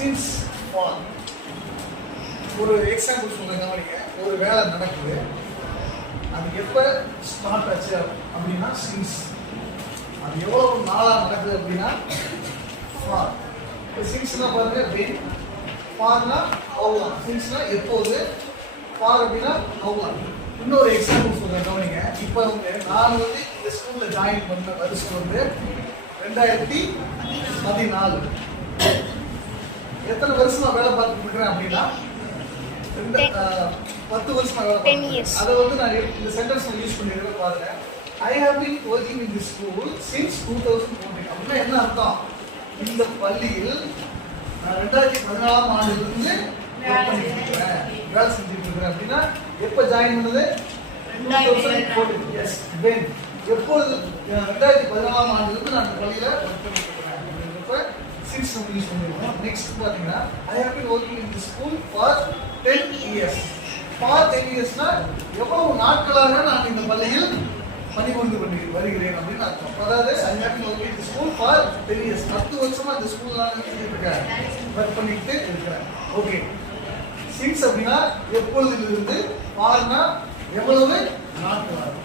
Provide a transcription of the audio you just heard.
since for. ஒரு example சொல்றேன் கவனிங்க. ஒரு வேலை நடக்குது, அது எப்போ ஸ்டார்ட் ஆச்சு அப்படின்னா சின்ஸ். அது எவ்வளோ நாளாக நடக்குது அப்படின்னா ஃபார். இப்போ சின்ஸ்னா பாருங்க வென், ஃபார்னா ஹவுலாம். சின்ஸ்னா எப்போது, ஃபார் அப்படின்னா ஹவுலாம். இன்னொரு எக்ஸாம்பிள் சொல்றேன் கவனிங்க. இப்போ நான் இந்த ஸ்கூலில் ஜாயின் பண்ண வருஷம் 2014. எத்தனை வருஷமா வேலை பார்த்துட்டு இருக்கிறேன் அப்படின்னா 10 வருஷமா வேலை பார்த்துருக்கேன். அதை நான் இந்த சென்டென்ஸ் யூஸ் பண்ணிருக்கேன் பாருங்க. I have been working in the school since 2014. அப்படின்னா என்ன அர்த்தம்? இந்த பள்ளியில் நான் 2014ஆம் ஆண்டிலிருந்து வேலை செஞ்சுட்டு இருக்கிறேன். அப்படின்னா எப்போ ஜாயின் பண்ணது? 2014. Yes, when. எப்போது? 2014ஆம் ஆண்டிலிருந்து நான் இந்த பள்ளியில் ஒர்க் பண்ணிட்டு இருக்கிறேன் அப்படின்றப்ப சின்ஸ் நம்ம யூஸ் பண்ணிருக்கோம். நெக்ஸ்ட் பார்த்தீங்கன்னா I have been working in the school for 10 years. For 10 yearsனா எவ்வளவு நாட்களாக நான் இந்த பள்ளியில் பணிபுரிந்து வருகிறேன் அப்படின்னு அர்த்தம். அதாவது I have been working in the school for 10 years. 10 வருஷமா இந்த ஸ்கூல்ல நான் இருக்கேன், ஒர்க் பண்ணிட்டு இருக்கிறேன். ஓகே, சின்ஸ் அப்படின்னா எப்பொழுதிலிருந்து, ஃபார்னா எவ்வளவு நாட்களாக.